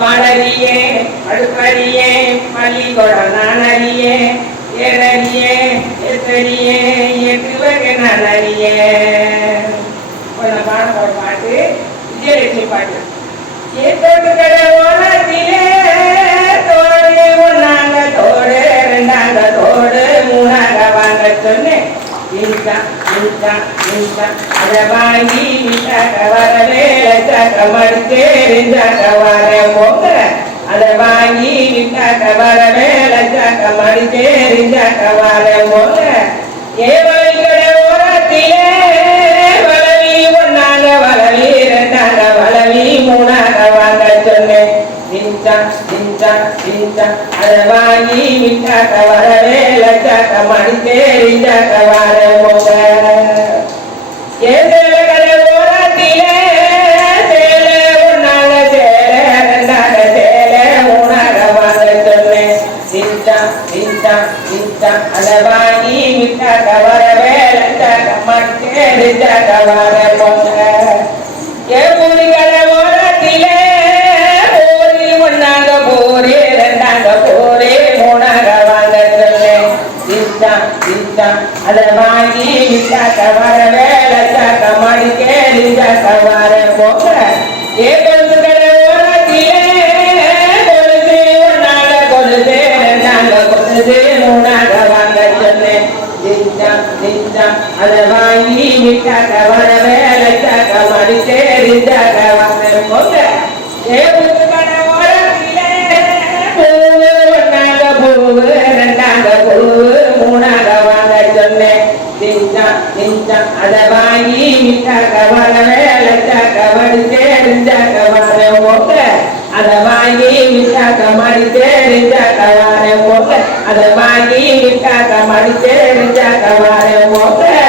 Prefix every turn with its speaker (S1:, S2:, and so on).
S1: வாழறியே அடுப்பறியே பள்ளிக்கூட நான் அறியே ஏறறியே எத்தறியே எட்டுவகை நான் அறியே கொஞ்சம் பாட பாட்டு விஜயலட்சுமி பாட்டு. ஏத்தோட்டு கடை ஓரத்திலே தோடு ஒன்னாங்க தோடு ரெண்டாங்க தோடு மூணாங்க வாங்க சொன்னேன். இதுதான் இதுதான் இதுதான் அதை வாங்கி வீட்டாக்க வரவே சக்க மறுத்தே இருந்தாக்க வர விட்டாக்க வரவே லட்சாக்க மடிச்சே ரெண்டாக்க வர போங்க ஏவலிக்கடை ஓரத்திலே வளவி ஒன்னாங்க வளவி ரெண்டாங்க வளவி மூணாங்க வாங்க சொன்னேன். இன்சா இன்சா இன்சா அதை வாங்கி விட்டாக்க வரவே வர சிந்தா சிந்தா விட்டாக்க வரவே லட்சாக்க மடிச்சே வர போங்க ஏ பூரிகளை போரி ஒன்னாங்க போரி ரெண்டாங்க போரி மூணாக வாங்க சொன்னேன் சிந்தா சிந்தா அதை விட்டாக்க வரவே லட்சாக்க மடிக்கே நிஜாக்க வர போங்க ஏ சிந்தா விட்டாக்க வரவே லட்சாக்க மடிக்கே நிஜாக்க வர போங்க ஏ கொலுசுகளை ஓரத்திலே பூவு ஒன்னாங்க பூவு மூணாக வாங்க சொன்னேன் திஞ்சா திஞ்சா அதை வாங்கி விட்டாக்க வரவே லட்சாக்க மடிச்சே ரிஞ்சாக்க வர போங்க அதை வாங்கி விட்டாக்க மடிச்சே ரிஞ்சாக்க வர போங்க அதை வாங்கி விட்டாக்க வர போங்க